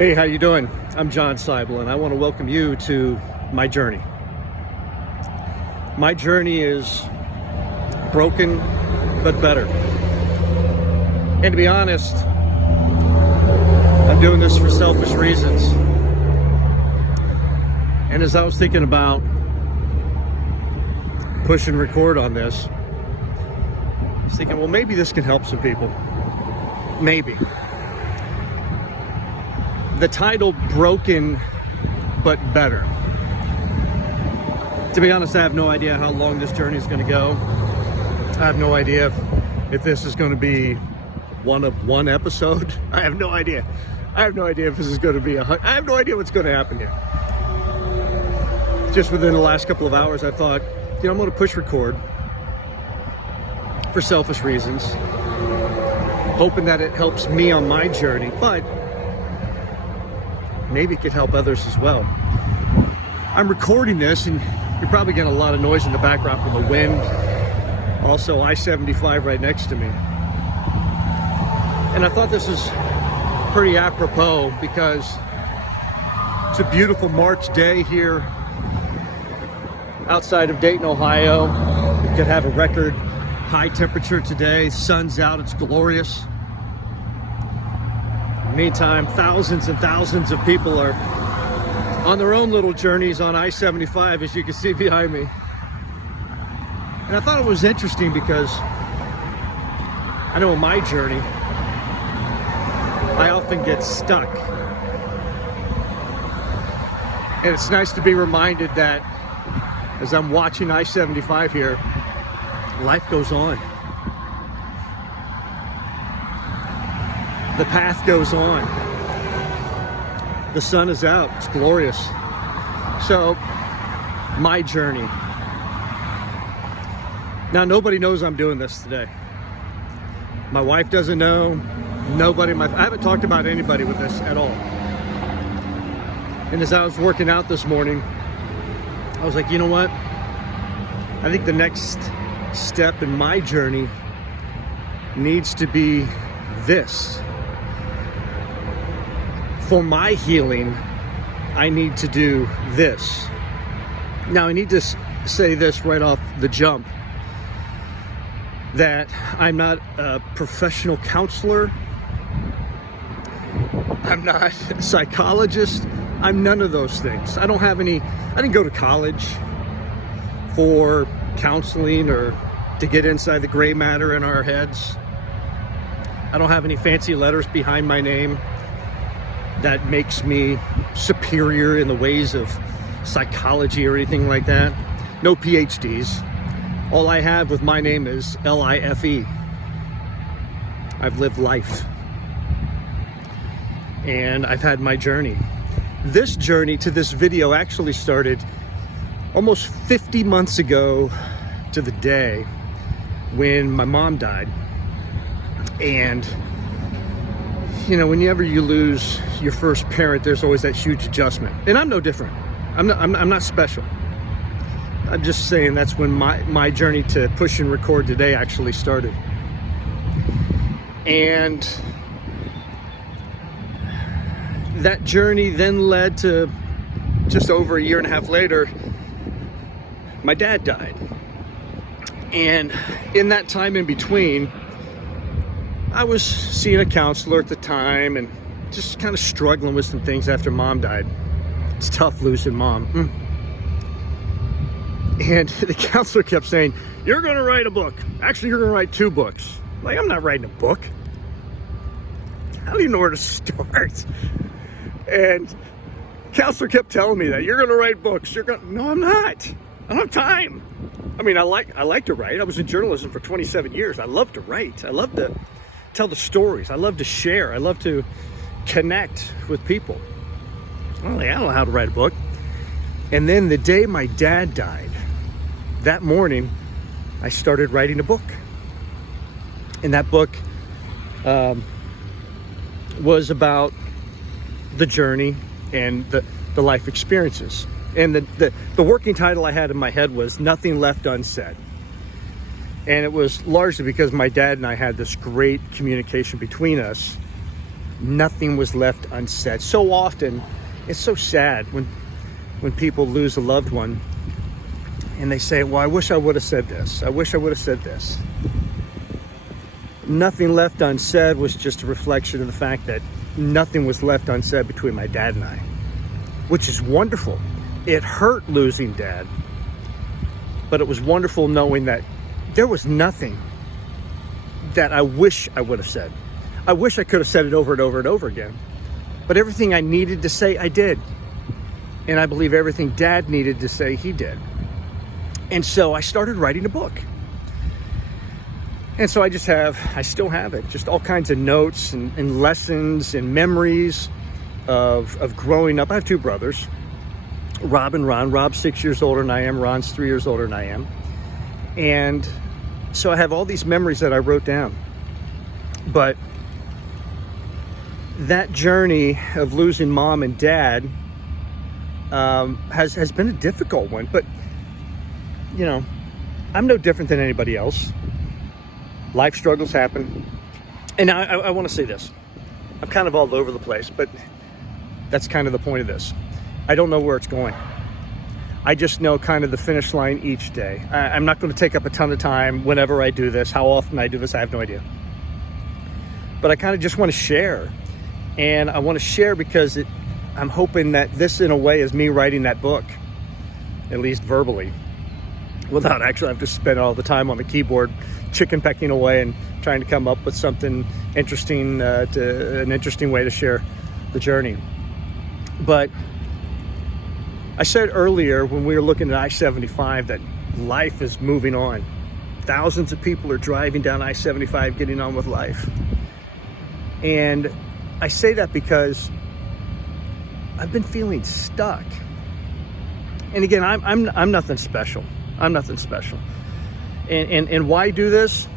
Hey, how you doing? I'm John Seibel, and I want to welcome you to my journey. My journey is broken, but better. And to be honest, I'm doing this for selfish reasons. And as I was thinking about push and record on this, I was thinking, well, maybe this can help some people. Maybe. The title, Broken But Better. To be honest, I have no idea how long this journey is going to go. I have no idea if this is going to be one episode. I have no idea. I have no idea if this is going to be I have no idea what's going to happen here. Just within the last couple of hours, I thought, I'm going to push record for selfish reasons, hoping that it helps me on my journey, but maybe it could help others as well. I'm recording this, and you're probably getting a lot of noise in the background from the wind. Also, I-75 right next to me. And I thought this is pretty apropos because it's a beautiful March day here outside of Dayton, Ohio. We could have a record high temperature today. Sun's out, it's glorious. Meantime, thousands and thousands of people are on their own little journeys on I-75, as you can see behind me. And I thought it was interesting because I know in my journey, I often get stuck. And it's nice to be reminded that as I'm watching I-75 here, life goes on. The path goes on. The sun is out. It's glorious. So, my journey. Now, nobody knows I'm doing this today. My wife doesn't know. Nobody. I haven't talked about anybody with this at all. And as I was working out this morning, I was like, you know what? I think the next step in my journey needs to be this. For my healing, I need to do this. Now, I need to say this right off the jump, that I'm not a professional counselor. I'm not a psychologist. I'm none of those things. I didn't go to college for counseling or to get inside the gray matter in our heads. I don't have any fancy letters behind my name that makes me superior in the ways of psychology or anything like that. No PhDs. All I have with my name is L-I-F-E. I've lived life. And I've had my journey. This journey to this video actually started almost 50 months ago to the day when my mom died. And whenever you lose your first parent, there's always that huge adjustment. And I'm no different. I'm not special. I'm just saying that's when my journey to push and record today actually started. And that journey then led to just over a year and a half later, my dad died. And in that time in between, I was seeing a counselor at the time and just kind of struggling with some things after mom died. It's tough losing mom. And the counselor kept saying, you're going to write a book. Actually, you're going to write 2 books. Like, I'm not writing a book. I don't even know where to start. And the counselor kept telling me that you're going to write books. No, I'm not. I don't have time. I mean, I like to write. I was in journalism for 27 years. I love to write. I love to tell the stories. I love to share. I love to connect with people. I don't know how to write a book. And then the day my dad died, that morning, I started writing a book. And that book was about the journey and the life experiences. And the working title I had in my head was Nothing Left Unsaid. And it was largely because my dad and I had this great communication between us nothing was left unsaid. So often, it's so sad when people lose a loved one and they say, well, I wish I would have said this. I wish I would have said this. Nothing left unsaid was just a reflection of the fact that nothing was left unsaid between my dad and I, which is wonderful. It hurt losing Dad, but it was wonderful knowing that there was nothing that I wish I would have said. I wish I could have said it over and over and over again, but everything I needed to say, I did. And I believe everything Dad needed to say, he did. And so I started writing a book. And so I still have it, just all kinds of notes and lessons and memories of growing up. I have two brothers, Rob and Ron. Rob's 6 years older than I am. Ron's 3 years older than I am. And so I have all these memories that I wrote down. But that journey of losing Mom and Dad has been a difficult one. But, you know, I'm no different than anybody else. Life struggles happen. And I want to say this. I'm kind of all over the place, but that's kind of the point of this. I don't know where it's going. I just know kind of the finish line each day. I'm not going to take up a ton of time whenever I do this. How often I do this, I have no idea. But I kind of just want to share. And I want to share because I'm hoping that this, in a way, is me writing that book, at least verbally, without actually having to spend all the time on the keyboard chicken pecking away and trying to come up with something interesting, an interesting way to share the journey. But I said earlier when we were looking at I-75 that life is moving on. Thousands of people are driving down I-75, getting on with life. And I say that because I've been feeling stuck. And again, I'm nothing special. I'm nothing special. And why do this?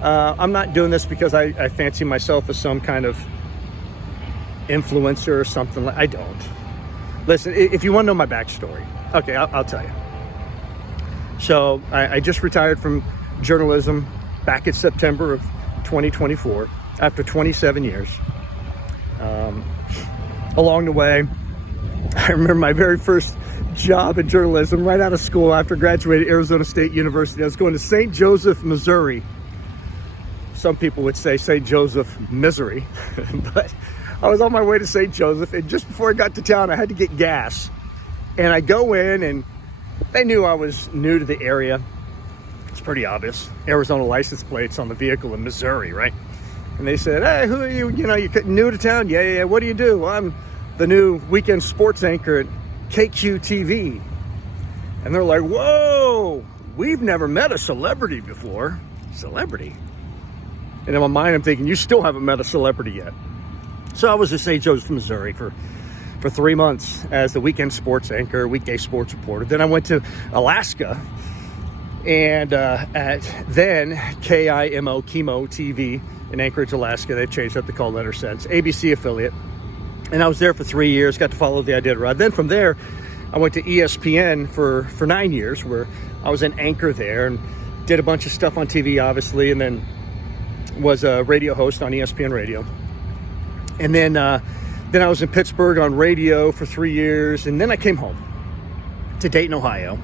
I'm not doing this because I fancy myself as some kind of influencer or something. I don't. Listen, if you want to know my backstory, okay, I'll tell you. So I just retired from journalism back in September of 2024 after 27 years. Along the way, I remember my very first job in journalism right out of school after graduating Arizona State University. I was going to St. Joseph, Missouri. Some people would say St. Joseph, Misery, but I was on my way to St. Joseph, and just before I got to town, I had to get gas. And I go in, and they knew I was new to the area. It's pretty obvious. Arizona license plates on the vehicle in Missouri, right? And they said, hey, who are you? You know, you're new to town? Yeah. What do you do? Well, I'm the new weekend sports anchor at KQTV. And they're like, whoa, we've never met a celebrity before. Celebrity? And in my mind, I'm thinking, you still haven't met a celebrity yet. So I was in St. Joseph, Missouri for 3 months as the weekend sports anchor, weekday sports reporter. Then I went to Alaska and at then KIMO, Chemo TV in Anchorage, Alaska. They changed up the call letter since, ABC affiliate. And I was there for 3 years, got to follow the Iditarod. Then from there, I went to ESPN for 9 years, where I was an anchor there and did a bunch of stuff on TV, obviously, and then was a radio host on ESPN Radio. And then I was in Pittsburgh on radio for 3 years, and then I came home to Dayton, Ohio,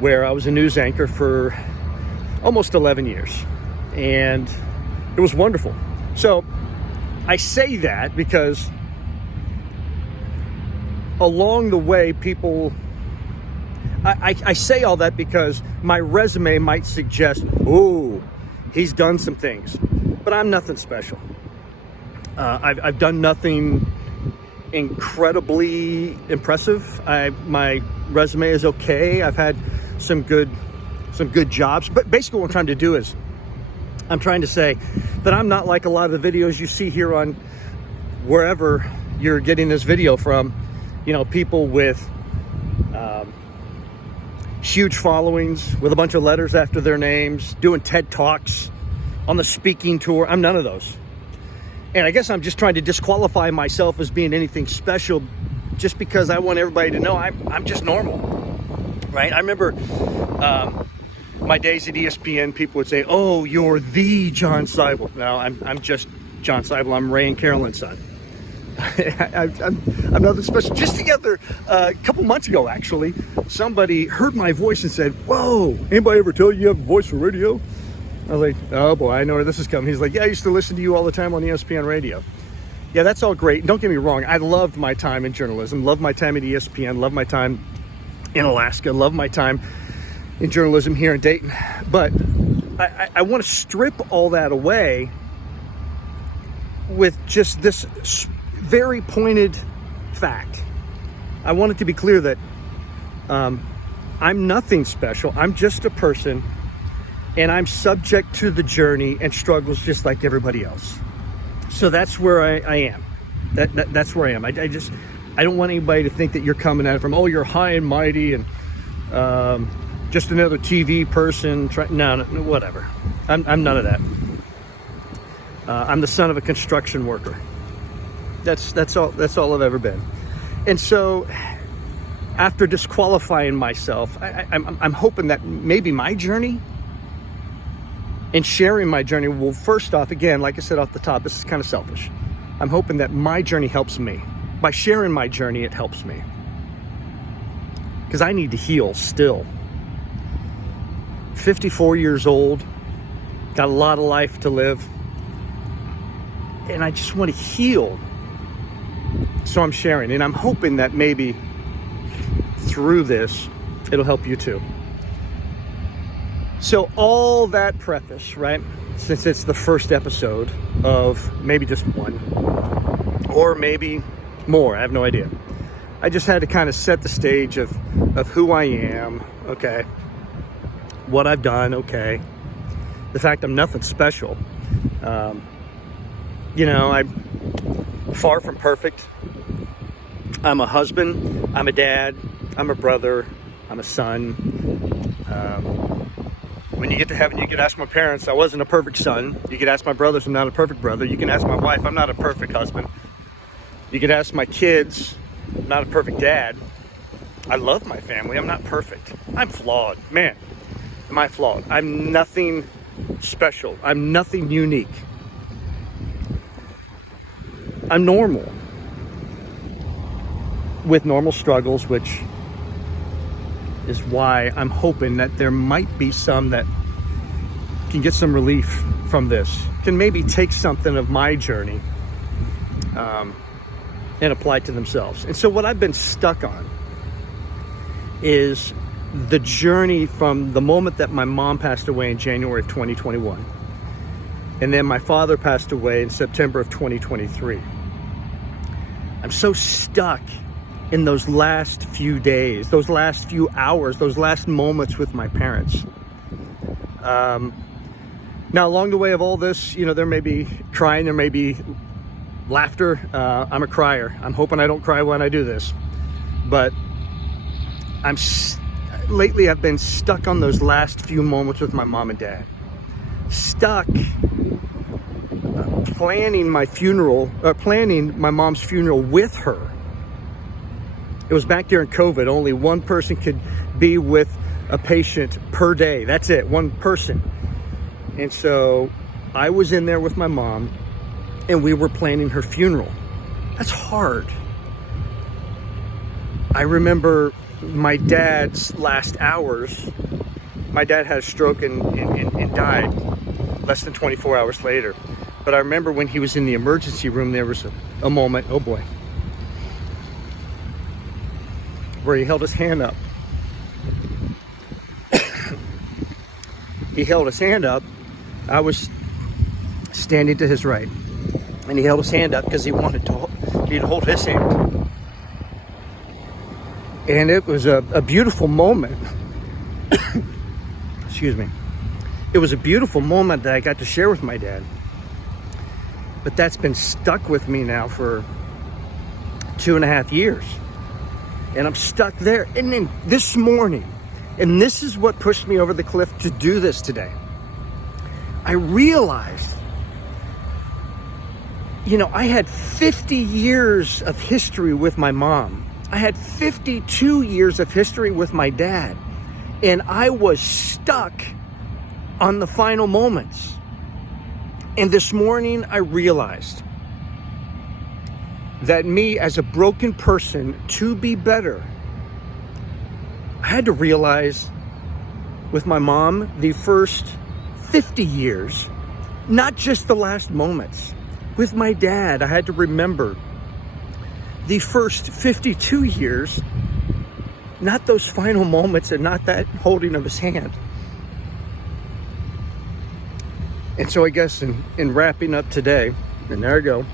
where I was a news anchor for almost 11 years. And it was wonderful. So I say that because along the way, I say all that because my resume might suggest, oh, he's done some things, but I'm nothing special. I've done nothing incredibly impressive. My resume is okay. I've had some good jobs, but basically what I'm trying to do is I'm trying to say that I'm not like a lot of the videos you see here on wherever you're getting this video from. You know, people with huge followings with a bunch of letters after their names, doing TED Talks, on the speaking tour. I'm none of those. And I guess I'm just trying to disqualify myself as being anything special just because I want everybody to know I'm just normal, right? I remember my days at ESPN, people would say, oh, you're the John Seibel. No, I'm just John Seibel. I'm Ray and Carolyn's son. I'm nothing special. Just together a couple months ago, actually, somebody heard my voice and said, "Whoa, anybody ever tell you have a voice for radio?" I was like, "Oh boy, I know where this is coming." He's like, "Yeah, I used to listen to you all the time on ESPN radio." Yeah, that's all great. Don't get me wrong. I loved my time in journalism, loved my time at ESPN, loved my time in Alaska, loved my time in journalism here in Dayton. But I want to strip all that away with just this very pointed fact. I want it to be clear that I'm nothing special. I'm just a person, and I'm subject to the journey and struggles just like everybody else. So that's where I am. That's where I am. I don't want anybody to think that you're coming at it from, oh, you're high and mighty and just another TV person. No, whatever. I'm none of that. I'm the son of a construction worker. That's all I've ever been. And so, after disqualifying myself, I'm hoping that maybe my journey and sharing my journey will, first off, again, like I said off the top, this is kind of selfish. I'm hoping that my journey helps me. By sharing my journey, it helps me. Because I need to heal still. 54 years old, got a lot of life to live, and I just want to heal. So I'm sharing, and I'm hoping that maybe through this, it'll help you too. So all that preface, right? Since it's the first episode of maybe just one, or maybe more, I have no idea. I just had to kind of set the stage of who I am, okay? What I've done, okay? The fact I'm nothing special. I'm far from perfect. I'm a husband, I'm a dad, I'm a brother, I'm a son. When you get to heaven, you can ask my parents, I wasn't a perfect son. You can ask my brothers, I'm not a perfect brother. You can ask my wife, I'm not a perfect husband. You can ask my kids, I'm not a perfect dad. I love my family, I'm not perfect. I'm flawed, man. Am I flawed? I'm nothing special. I'm nothing unique. I'm normal. With normal struggles, which is why I'm hoping that there might be some that can get some relief from this, can maybe take something of my journey and apply it to themselves. And so what I've been stuck on is the journey from the moment that my mom passed away in January of 2021, and then my father passed away in September of 2023. I'm so stuck in those last few days, those last few hours, those last moments with my parents. Now, along the way of all this, there may be crying, there may be laughter. I'm a crier. I'm hoping I don't cry when I do this. But lately I've been stuck on those last few moments with my mom and dad. Stuck planning my mom's funeral with her. It was back during COVID. Only one person could be with a patient per day. That's it, one person. And so I was in there with my mom, and we were planning her funeral. That's hard. I remember my dad's last hours. My dad had a stroke and died less than 24 hours later. But I remember when he was in the emergency room, there was a moment, oh boy, where he held his hand up. He held his hand up. I was standing to his right, and he held his hand up because he wanted to hold his hand. And it was a beautiful moment. Excuse me. It was a beautiful moment that I got to share with my dad. But that's been stuck with me now for 2.5 years. And I'm stuck there. And then this morning, and this is what pushed me over the cliff to do this today, I realized, I had 50 years of history with my mom. I had 52 years of history with my dad. And I was stuck on the final moments. And this morning I realized that me as a broken person, to be better, I had to realize with my mom the first 50 years, not just the last moments. With my dad, I had to remember the first 52 years, not those final moments and not that holding of his hand. And so I guess in wrapping up today, and there I go,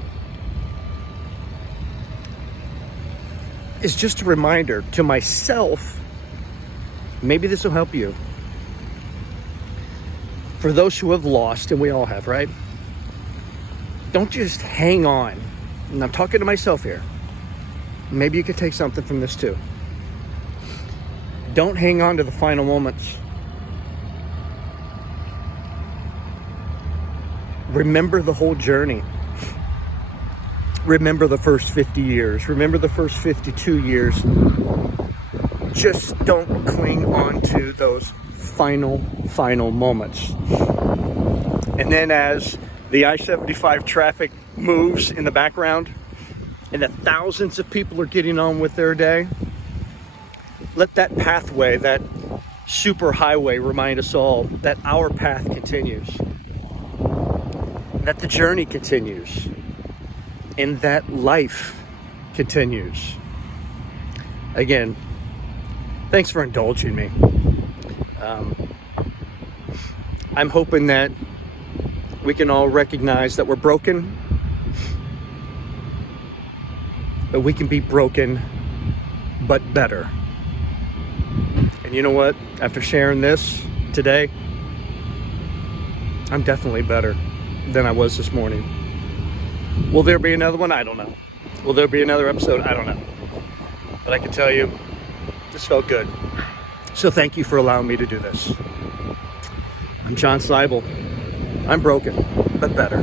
it's just a reminder to myself, maybe this will help you. For those who have lost, and we all have, right? Don't just hang on. And I'm talking to myself here. Maybe you could take something from this too. Don't hang on to the final moments. Remember the whole journey. Remember the first 50 years. Remember the first 52 years. Just don't cling on to those final moments. And then as the I-75 traffic moves in the background and the thousands of people are getting on with their day, let that pathway, that super highway, remind us all that our path continues, that the journey continues, and that life continues. Again, thanks for indulging me. I'm hoping that we can all recognize that we're broken, but we can be broken, but better. And you know what? After sharing this today, I'm definitely better than I was this morning. Will there be another one? I don't know. Will there be another episode? I don't know. But I can tell you, this felt good. So thank you for allowing me to do this. I'm John Seibel. I'm broken, but better.